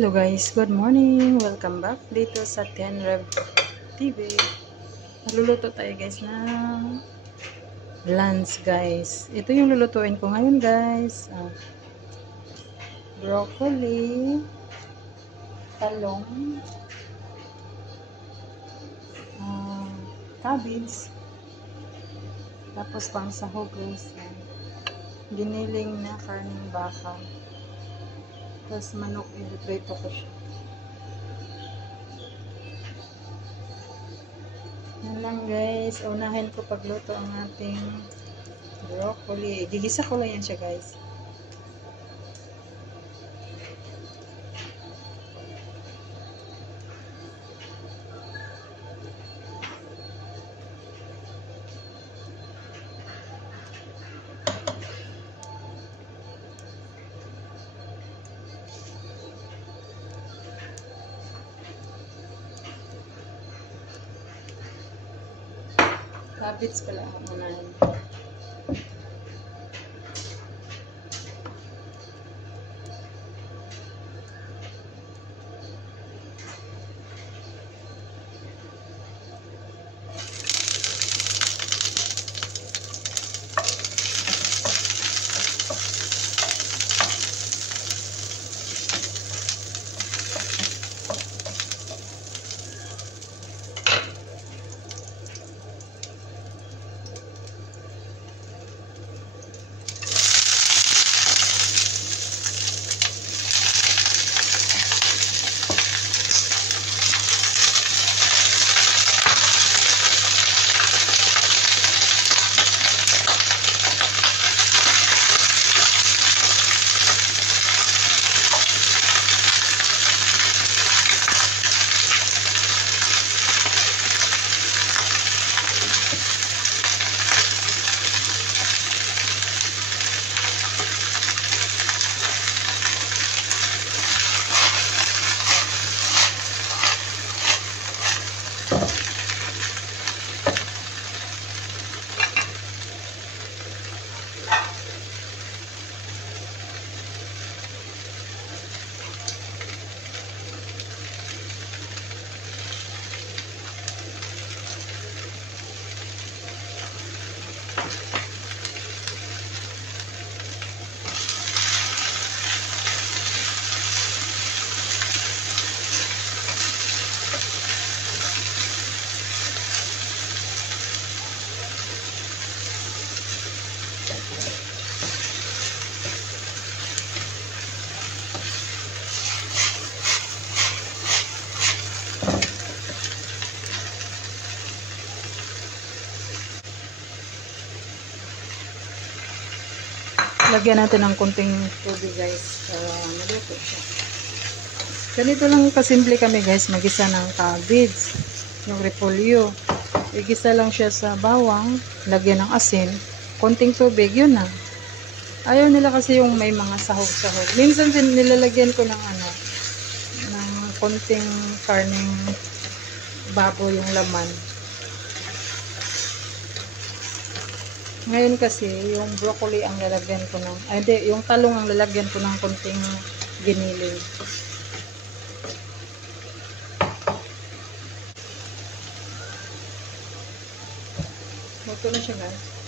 Hello guys, good morning. Welcome back dito sa 10 Rev TV. Magluluto tayo guys ng lunch guys. Ito yung lulutuin ko ngayon guys. Broccoli, talong, cabbage, tapos pang sahog guys. Giniling na karning baka. Tapos manok, i-prito ko siya. Yan lang guys. Unahin ko pagluto ang ating broccoli. Gigisa ko lang yan siya guys. Cabbage pala ang unahin. Lagyan natin ng konting tubig guys para maluto siya. Ganito lang kasimple kami guys magisa ng cabbage, yung repolyo. Igisa lang siya sa bawang, lagyan ng asin, konting tubig, yun na. Ayaw nila kasi yung may mga sahog-sahog. Minsan din nilalagyan ko ng ng konting karning baboy yung laman. Ngayon kasi, yung broccoli ang lalagyan ko ng, yung talong ang lalagyan ko ng konting giniling. Luto na siya guys.